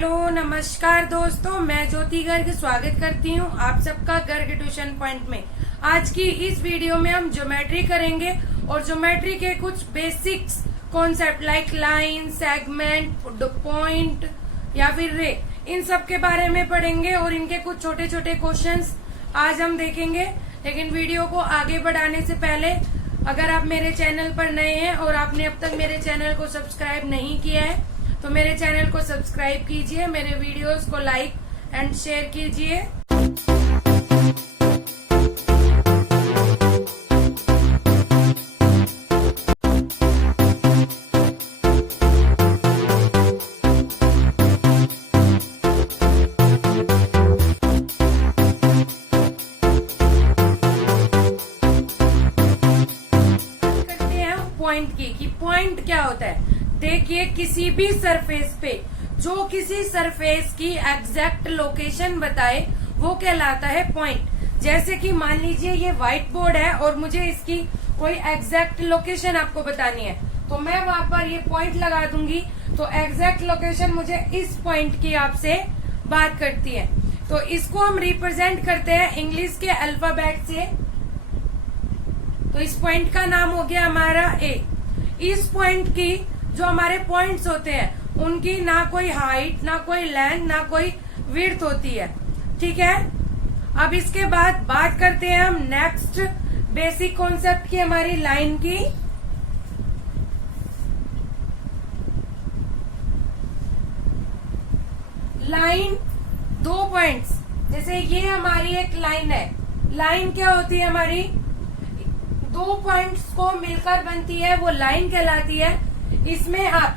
Hello नमस्कार दोस्तों, मैं ज्योति गर्ग स्वागत करती हूँ आप सबका गर्ग ट्यूशन पॉइंट में। आज की इस वीडियो में हम ज्योमेट्री करेंगे और ज्योमेट्री के कुछ basics concept like line, segment, point या फिर रे, इन सब के बारे में पढ़ेंगे और इनके कुछ छोटे छोटे क्वेश्चंस आज हम देखेंगे। लेकिन वीडियो को आगे बढ़ाने से पहले अगर आप मेरे चैनल पर नए हैं और आपने अब तक मेरे चैनल को सब्सक्राइब नहीं किया है तो मेरे चैनल को सब्सक्राइब कीजिए, मेरे वीडियोस को लाइक एंड शेयर कीजिए। करते हैं पॉइंट की कि पॉइंट क्या होता है। देखिए, किसी भी सरफेस पे जो किसी सरफेस की एग्जैक्ट लोकेशन बताए वो कहलाता है पॉइंट। जैसे कि मान लीजिए ये व्हाइट बोर्ड है और मुझे इसकी कोई एग्जैक्ट लोकेशन आपको बतानी है तो मैं वहां पर ये पॉइंट लगा दूंगी तो एग्जैक्ट लोकेशन मुझे इस पॉइंट की आपसे बात करती है। तो इसको हम रिप्रेजेंट करते हैं इंग्लिश के अल्फाबेट से। तो इस पॉइंट का नाम हो गया हमारा ए। इस पॉइंट की जो हमारे पॉइंट्स होते हैं उनकी ना कोई हाइट, ना कोई लेंथ, ना कोई विड्थ होती है। ठीक है, अब इसके बाद बात करते हैं हम नेक्स्ट बेसिक कॉन्सेप्ट की, हमारी लाइन की। लाइन दो पॉइंट्स, जैसे ये हमारी एक लाइन है। लाइन क्या होती है? हमारी दो पॉइंट्स को मिलकर बनती है, वो लाइन कहलाती है। इसमें आप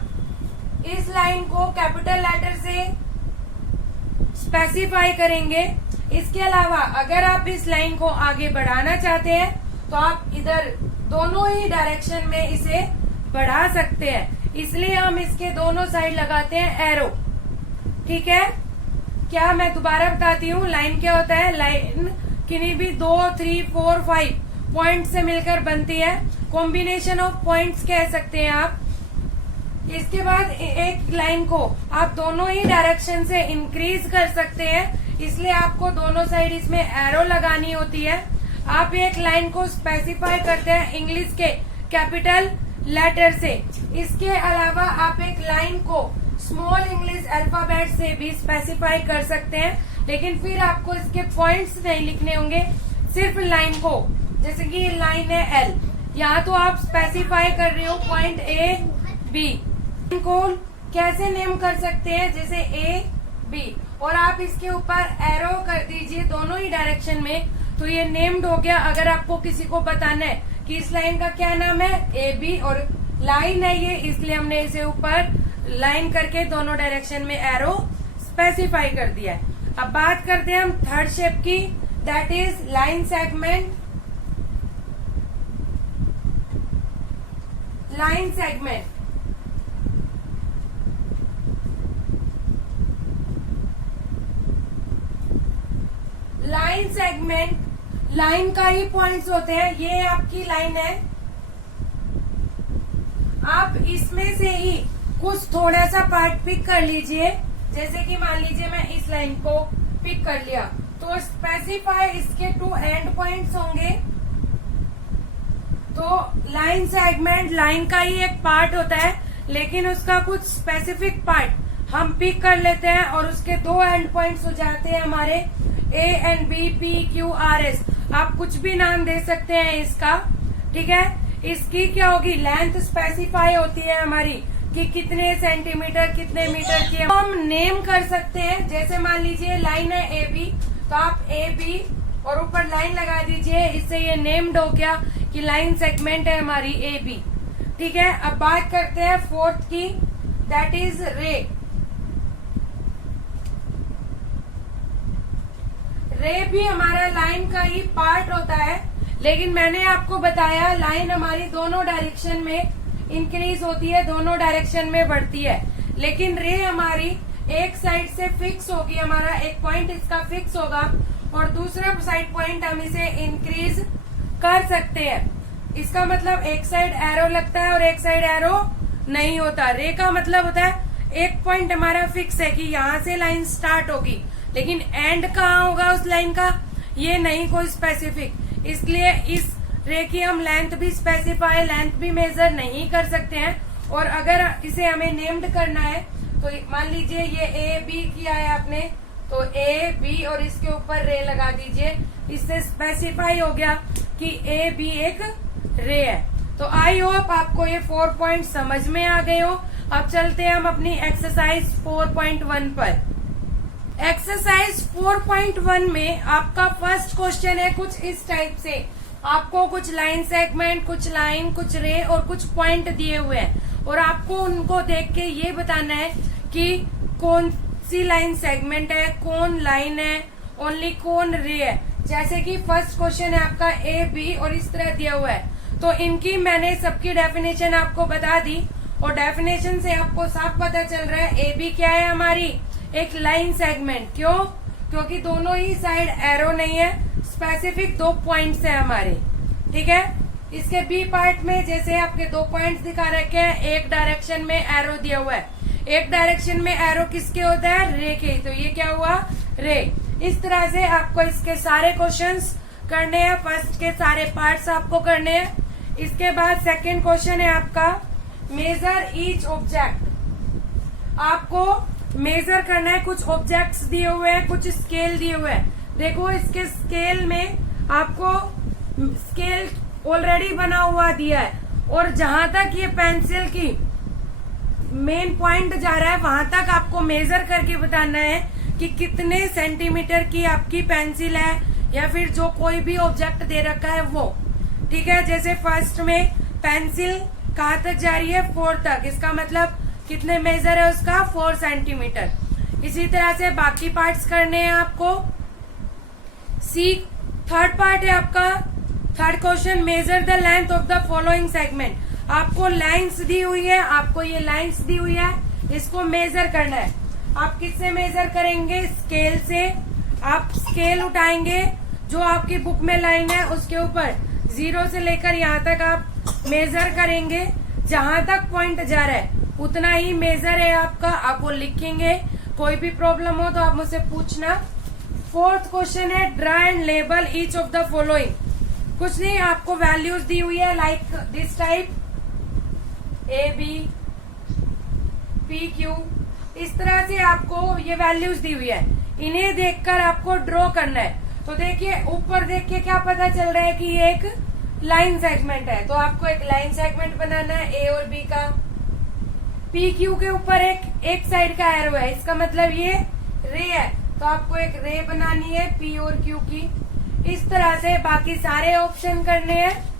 इस लाइन को कैपिटल लेटर से स्पेसिफाई करेंगे। इसके अलावा अगर आप इस लाइन को आगे बढ़ाना चाहते हैं तो आप इधर दोनों ही डायरेक्शन में इसे बढ़ा सकते हैं, इसलिए हम इसके दोनों साइड लगाते हैं एरो। ठीक है, क्या मैं दोबारा बताती हूँ, लाइन क्या होता है? लाइन किन्हीं भी 2, 3, 4, 5 पॉइंट से मिलकर बनती है, कॉम्बिनेशन ऑफ पॉइंट्स कह सकते हैं आप। इसके बाद एक लाइन को आप दोनों ही डायरेक्शन से इंक्रीज कर सकते हैं, इसलिए आपको दोनों साइड इसमें एरो लगानी होती है। आप एक लाइन को स्पेसिफाई करते हैं इंग्लिश के कैपिटल लेटर से। इसके अलावा आप एक लाइन को स्मॉल इंग्लिश अल्फाबेट से भी स्पेसिफाई कर सकते हैं, लेकिन फिर आपको इसके पॉइंट्स नहीं लिखने होंगे, सिर्फ लाइन को। जैसे कि लाइन है एल, यहाँ तो आप स्पेसिफाई कर रहे हो पॉइंट ए बी को कैसे नेम कर सकते हैं, जैसे ए बी, और आप इसके ऊपर एरो कर दीजिए दोनों ही डायरेक्शन में, तो ये नेम्ड हो गया। अगर आपको किसी को बताना है कि इस लाइन का क्या नाम है, ए बी, और लाइन है ये, इसलिए हमने इसे ऊपर लाइन करके दोनों डायरेक्शन में एरो स्पेसिफाई कर दिया है। अब बात करते हैं हम थर्ड शेप की, that is line segment. Line segment line segment line का ही पॉइंट्स होते हैं। ये आपकी लाइन है, आप इसमें से ही कुछ थोड़ा सा पार्ट पिक कर लीजिए। जैसे कि मान लीजिए मैं इस लाइन को पिक कर लिया तो स्पेसिफाई इसके 2 एंड पॉइंट्स होंगे। तो लाइन सेगमेंट लाइन का ही एक पार्ट होता है, लेकिन उसका कुछ स्पेसिफिक पार्ट हम पिक कर लेते हैं और उसके 2 एंड पॉइंट्स हो जाते हैं हमारे A and B, P, Q, R, S. आप कुछ भी नाम दे सकते हैं इसका। ठीक है, इसकी क्या होगी, लेंथ स्पेसिफाई होती है हमारी कि कितने सेंटीमीटर, कितने मीटर की हम नेम कर सकते हैं। जैसे मान लीजिए लाइन है ए बी, तो आप ए बी और ऊपर लाइन लगा दीजिए, इससे ये नेम्ड हो गया कि लाइन सेगमेंट है हमारी ए बी। ठीक है, अब बात करते हैं फोर्थ की, दैट इज रे। रे भी हमारा लाइन का ही पार्ट होता है, लेकिन मैंने आपको बताया लाइन हमारी दोनों डायरेक्शन में इंक्रीज होती है, दोनों डायरेक्शन में बढ़ती है, लेकिन रे हमारी एक साइड से फिक्स होगी। हमारा एक पॉइंट इसका फिक्स होगा और दूसरा साइड पॉइंट हम इसे इंक्रीज कर सकते हैं। इसका मतलब एक साइड एरो लगता है और एक साइड एरो नहीं होता। रे का मतलब होता है एक पॉइंट हमारा फिक्स है कि यहाँ से लाइन स्टार्ट होगी, लेकिन एंड कहाँ होगा उस लाइन का ये नहीं कोई स्पेसिफिक। इसलिए इस रे की हम लेंथ भी स्पेसिफाई, लेंथ भी मेजर नहीं कर सकते हैं। और अगर इसे हमें नेम्ड करना है तो मान लीजिए ये ए बी किया है आपने, तो ए बी और इसके ऊपर रे लगा दीजिए। इससे स्पेसिफाई हो गया कि ए बी एक रे है। तो आई होप आपको ये 4 पॉइंट समझ में आ गए हो। अब चलते हैं हम अपनी एक्सरसाइज 4.1 पर। एक्सरसाइज 4.1 में आपका फर्स्ट क्वेश्चन है कुछ इस टाइप से। आपको कुछ लाइन सेगमेंट, कुछ लाइन, कुछ रे और कुछ पॉइंट दिए हुए हैं और आपको उनको देख के ये बताना है कि कौन सी लाइन सेगमेंट है, कौन लाइन है, ओनली कौन रे है। जैसे कि फर्स्ट क्वेश्चन है आपका ए बी और इस तरह दिया हुआ है, तो इनकी मैंने सबकी डेफिनेशन आपको बता दी और डेफिनेशन से आपको साफ पता चल रहा है ए बी क्या है हमारी, एक लाइन सेगमेंट। क्यों? क्योंकि दोनों ही साइड एरो नहीं है, स्पेसिफिक 2 पॉइंट्स है हमारे। ठीक है। इसके बी पार्ट में जैसे आपके 2 पॉइंट्स दिखा रखे हैं, एक डायरेक्शन में एरो दिया हुआ है। एक डायरेक्शन में एरो किसके होता है? रे के। तो ये क्या हुआ? रे। इस तरह से आपको इसके सारे क्वेश्चंस करने हैं, फर्स्ट के सारे पार्ट्स आपको करने हैं। इसके बाद सेकंड क्वेश्चन है आपका मेजर ईच ऑब्जेक्ट। आपको मेजर करना है, कुछ ऑब्जेक्ट्स दिए हुए हैं, कुछ स्केल दिए हुए हैं। देखो इसके स्केल में आपको स्केल ऑलरेडी बना हुआ दिया है और जहां तक ये पेंसिल की मेन पॉइंट जा रहा है वहां तक आपको मेजर करके बताना है कि कितने सेंटीमीटर की आपकी पेंसिल है या फिर जो कोई भी ऑब्जेक्ट दे रखा है वो। ठीक है। जैसे फर्स्ट में पेंसिल कहाँ तक जा रही है? 4 तक। इसका मतलब कितने मेजर है उसका? 4 सेंटीमीटर। इसी तरह से बाकी पार्ट्स करने हैं आपको। सी थर्ड पार्ट है आपका, third question measure the length of the following segment. आपको लाइंस दी हुई है, आपको ये लाइंस दी हुई है, इसको मेजर करना है। आप किससे मेजर करेंगे? स्केल से। आप स्केल उठाएंगे, जो आपकी बुक में लाइन है उसके ऊपर 0 से लेकर यहाँ तक आप मेजर करेंगे। जहां तक पॉइंट जा रहा है उतना ही मेजर है आपका, आप वो लिखेंगे। कोई भी प्रॉब्लम हो तो आप मुझसे पूछना। फोर्थ क्वेश्चन है draw and label each of the following. कुछ नहीं, आपको वैल्यूज दी हुई है like this type A B P Q, इस तरह से आपको ये वैल्यूज दी हुई है। इन्हें देखकर आपको ड्रॉ करना है। तो देखिए ऊपर देख के क्या पता चल रहा है कि ये एक लाइन सेगमेंट है, तो आपको एक लाइन सेगमेंट बनाना है ए और बी का। पी क्यू के ऊपर एक साइड का एरो है, इसका मतलब ये रे है, तो आपको एक रे बनानी है पी और क्यू की। इस तरह से बाकी सारे ऑप्शन करने हैं।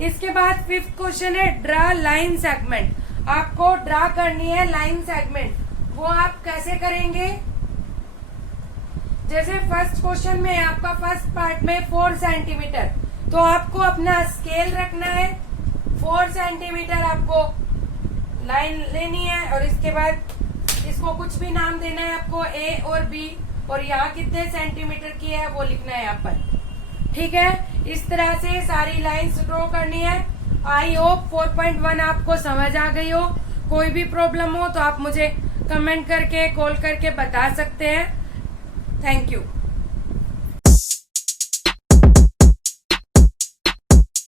इसके बाद फिफ्थ क्वेश्चन है ड्रा लाइन सेगमेंट। आपको ड्रा करनी है लाइन सेगमेंट। वो आप कैसे करेंगे? जैसे फर्स्ट क्वेश्चन में आपका फर्स्ट पार्ट में 4 सेंटीमीटर, तो आपको अपना स्केल रखना है। 4 सेंटीमीटर आपको लाइन लेनी है और इसके बाद इसको कुछ भी नाम देना है आपको, ए और बी, और यहाँ कितने सेंटीमीटर की है वो लिखना है यहाँ पर। ठीक है। इस तरह से सारी लाइंस ड्रॉ करनी है। आई होप 4.1 आपको समझ आ गई हो। कोई भी प्रॉब्लम हो तो आप मुझे कमेंट करके, कॉल करके बता सकते हैं। Thank you.